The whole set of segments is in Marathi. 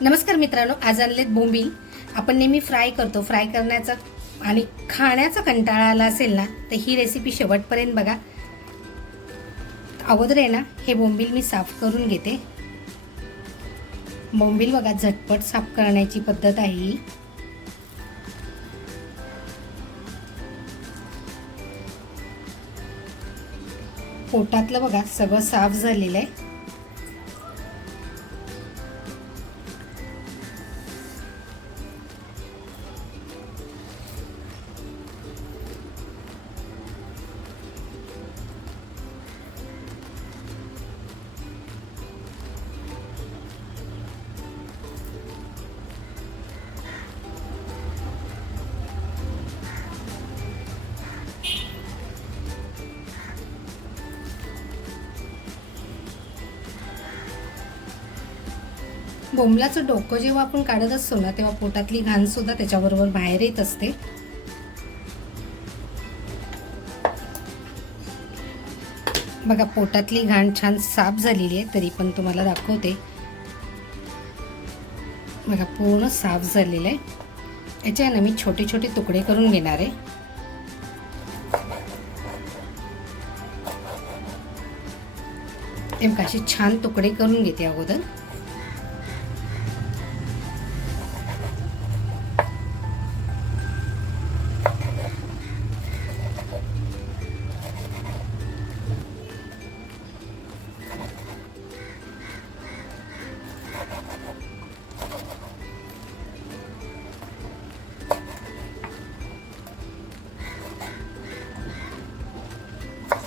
नमस्कार मित्रांनो आज आणलेत बोंबील. आपण नेहमी फ्राय करतो. फ्राय करण्याचा आणि खाण्याचा कंटाळा आला असेल ना तर ही रेसिपी शेवटपर्यंत बघा. अगोदर आहे ना हे बोंबील मी साफ करून घेते. बोंबील बघा झटपट साफ करण्याची पद्धत आहे ही. पोटातलं बघा सगळं साफ झालेलं आहे. बोंबलाचं डोकं जेव्हा आपण काढत असतो ना तेव्हा पोटातली घाण सुद्धा त्याच्याबरोबर बाहेर येत असते. बघा पोटातली घाण छान साफ झालेली आहे तरी पण तुम्हाला दाखवते. बघा पूर्ण साफ झालेलं आहे. याचे ना मी छोटे छोटे तुकडे करून घेणार आहे. ते असे छान तुकडे करून घेते अगोदर.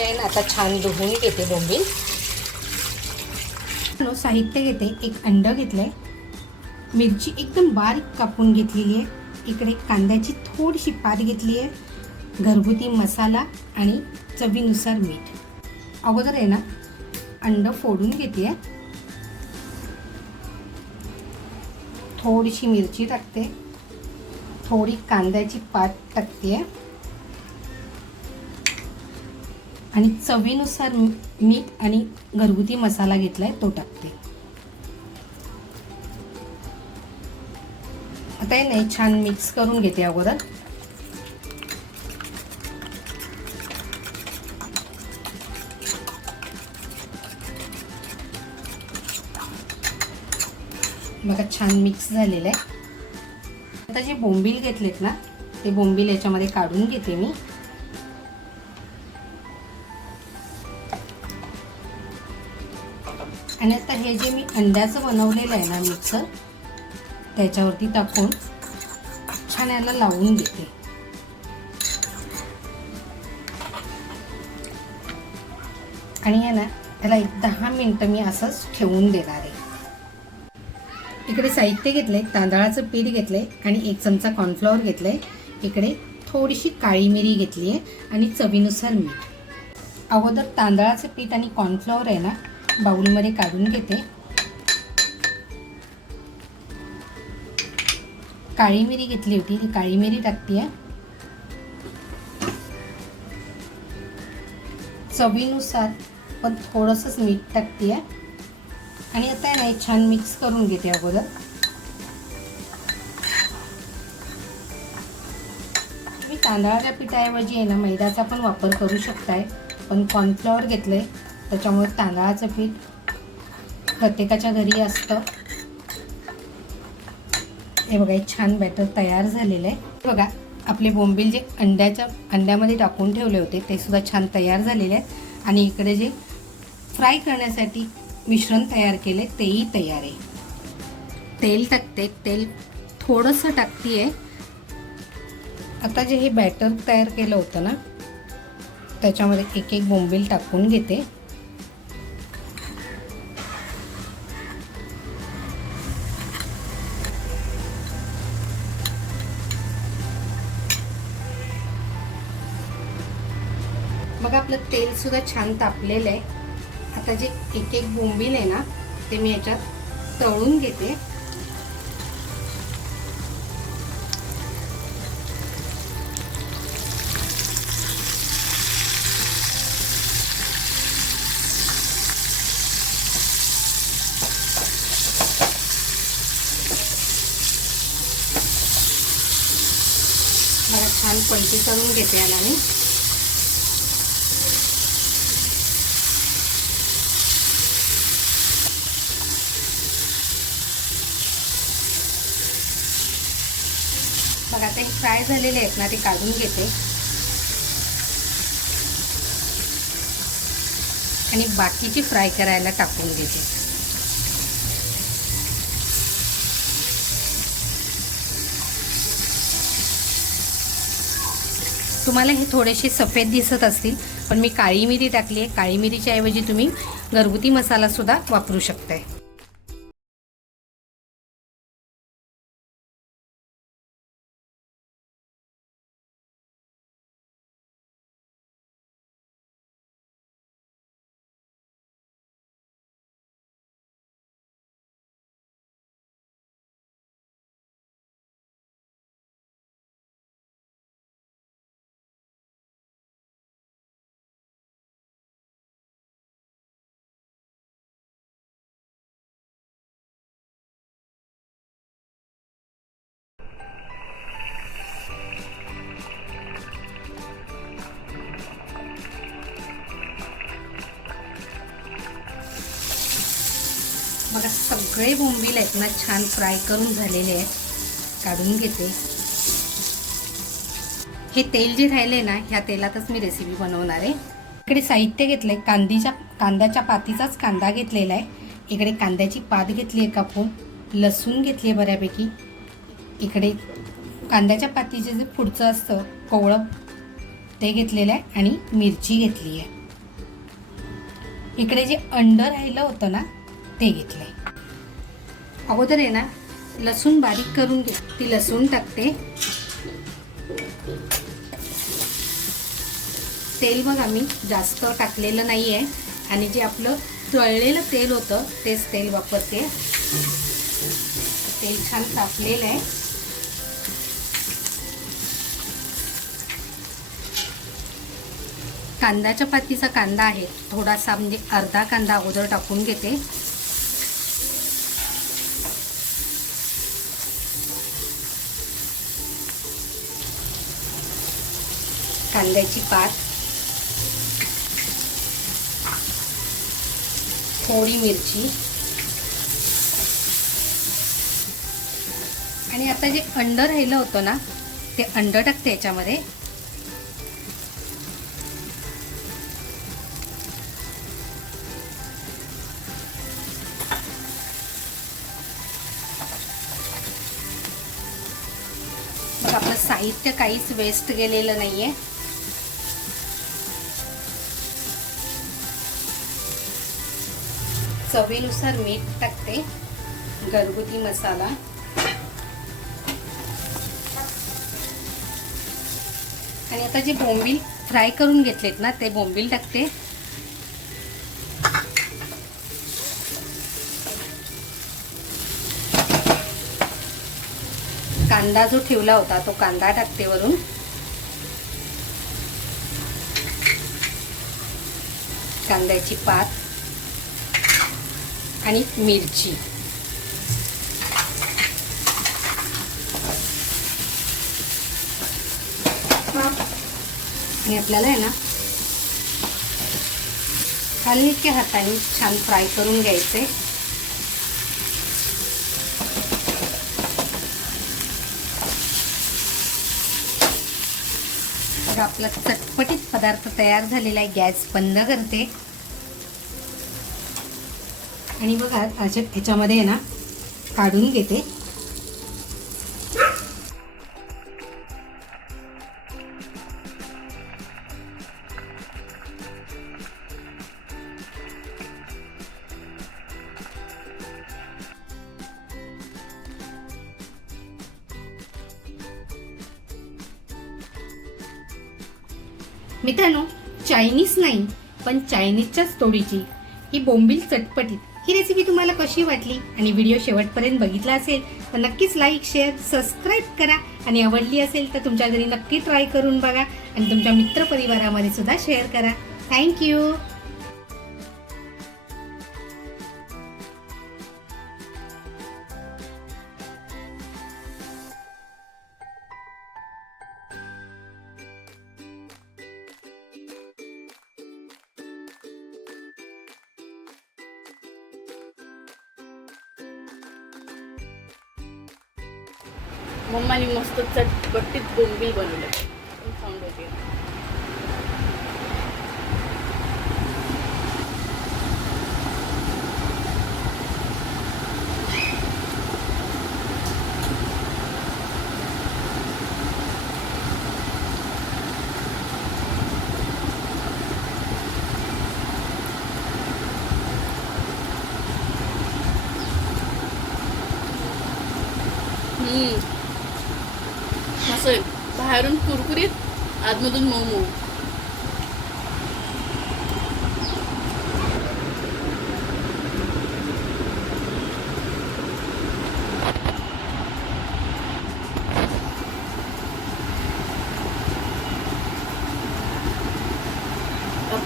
हे आहे ना आता छान धुवून घेते बोंबील. नो, साहित्य घेते. एक अंड आहे मिरची एकदम बारीक कापून घेतलेली आहे. इकडे कांद्याची थोडीशी पात घेतली आहे. घरगुती मसाला आणि चवीनुसार मीठ. अगोदर आहे ना अंड फोडून घेते थोडीशी मिरची टाकते. थोडी कांद्याची पात टाकते आहे आणि चवीनुसार मीठ आणि घरगुती मसाला घेतला आहे तो टाकते. आता हे नाही छान मिक्स करून घेते अगोदर. बघा छान मिक्स झालेलं आहे. आता जे बोंबील घेतलेत ना ते बोंबील याच्यामध्ये काढून घेते मी. आणि आता हे जे मी अंड्याचं बनवलेलं आहे ना मिक्सर त्याच्यावरती टाकून छान याला लावून घेते. आणि आहे ना त्याला एक दहा मिनटं मी असंच ठेवून देणार आहे. इकडे साहित्य घेतलंय तांदळाचं पीठ घेतलंय आणि एक चमचा कॉर्नफ्लॉवर घेतलंय. इकडे थोडीशी काळी मिरी घेतली आहे आणि चवीनुसार मीठ. अगोदर तांदळाचं पीठ आणि कॉर्नफ्लॉवर आहे ना बाउलमध्ये काढून घेते. काळी मिरी घेतली होती ती काळी मिरी टाकते चवीनुसार पण थोडंसंच मीठ टाकते आणि आता नाही छान मिक्स करून घेते अगोदर. तुम्ही तांदळाच्या पिठाऐवजी आहे ना मैद्याचा पण वापर करू शकताय. पण कॉर्नफ्लॉवर घेतलं आहे त्याच्यामुळे तांदळाचं पीठ प्रत्येकाच्या घरी असतं. हे बघा एक छान बॅटर तयार झालेलं आहे. बघा आपले बोंबील जे अंड्याच्या अंड्यामध्ये टाकून ठेवले होते ते सुद्धा छान तयार झालेले आहेत. आणि इकडे जे फ्राय करण्यासाठी मिश्रण तयार केले तेही तयार आहे. तेल टाकते तेल थोडंसं टाकते आहे आता जे हे बॅटर तयार केलं होतं ना त्याच्यामध्ये एक एक बोंबील टाकून घेते. तेलसुद्धा छान तापलेलं आहे. आता जे एक एक बोंबील आहे ना ते मी याच्यात तळून घेते. मला छान पलटी करून घेते याला मी. फ्राय झालेले आहेत ना ते काढून घेते. आणि बाकीची फ्राय करायला टाकून देते. तुम्हाला हे थोडेसे सफेद दिसत असतील पण मी काळी मिरी टाकली आहे. काळी मिरीच्या ऐवजी तुम्ही घरगुती मसालासुद्धा वापरू शकताय. सगळे बोंबील आहेत. ना छान फ्राय करून झालेले आहेत. काढून घेते. हे तेल जे राहिले ना ह्या तेलातच मी रेसिपी बनवणार आहे. इकडे साहित्य घेतलंय. कांदीच्या कांद्याच्या पातीचाच कांदा घेतलेला आहे. इकडे कांद्याची पात घेतली आहे कापून. लसूण घेतली आहे बऱ्यापैकी. इकडे कांद्याच्या पातीचे जे पुढचं असतं कोवळं ते घेतलेलं आहे आणि मिरची घेतली आहे इकडे जे अंड राहिलं होतं ना ते घेतलं आहे अगोदर आहे ना लसूण बारीक करून घे. ती लसूण टाकते. तेल बघा मी जास्त टाकलेलं नाही आहे आणि जे आपलं तळलेलं तेल होतं तेच तेल वापरते. तेल छान तापलेलं आहे. कांद्याच्या पातीचा कांदा आहे. थोडासा म्हणजे अर्धा कांदा अगोदर टाकून घेते. कांद्याची पात थोडी मिरची आणि आता जे अंड राहिलं होतं ना ते अंड टाकते याच्यामध्ये. मग आपलं साहित्य काहीच वेस्ट गेलेलं नाहीये. चवीनुसार मीठ टाकते. घरगुती मसाला. आणि आता जे बोंबील फ्राय करून घेतलेत ना ते बोंबील टाकते. कांदा जो ठेवला होता तो कांदा टाकते वरून. कांद्याची पात. आणि मिरची. आणि आपल्याला आहे ना हलक्या हाताने छान फ्राय करून घ्यायचे. आपला चटपटीत पदार्थ तयार झालेला आहे. गॅस बंद करते. आणि बघा अशा ह्याच्यामध्ये आहे ना काढून घेते. मित्रांनो चायनीज नाही पण चायनीजच्याच तोडीची ही बोंबील चटपटीत ही रेसिपी तुम्हाला कशी वाटली आणि व्हिडिओ शेवटपर्यंत बघितला असेल तर नक्कीच लाईक शेअर सबस्क्राईब करा. आणि आवडली असेल तर तुमच्या घरी नक्की ट्राय करून बघा. आणि तुमच्या मित्रपरिवारामध्ये सुद्धा शेअर करा. थँक्यू मम्मानी मस्त चटपटीत बोंबील बनवले. meu Deus, Momo.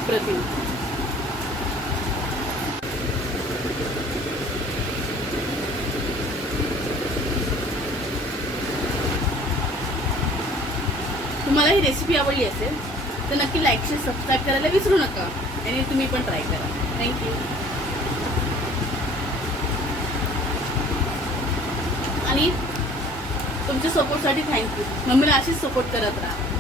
Pra ti. तुम्हाला ही रेसिपी आवडली असेल तर नक्की लाईक शेअर सबस्क्राईब करायला विसरू नका. आणि तुम्ही पण ट्राय करा. थँक्यू आणि तुमच्या सपोर्टसाठी थँक्यू मम्मीला अशीच सपोर्ट करत राहा.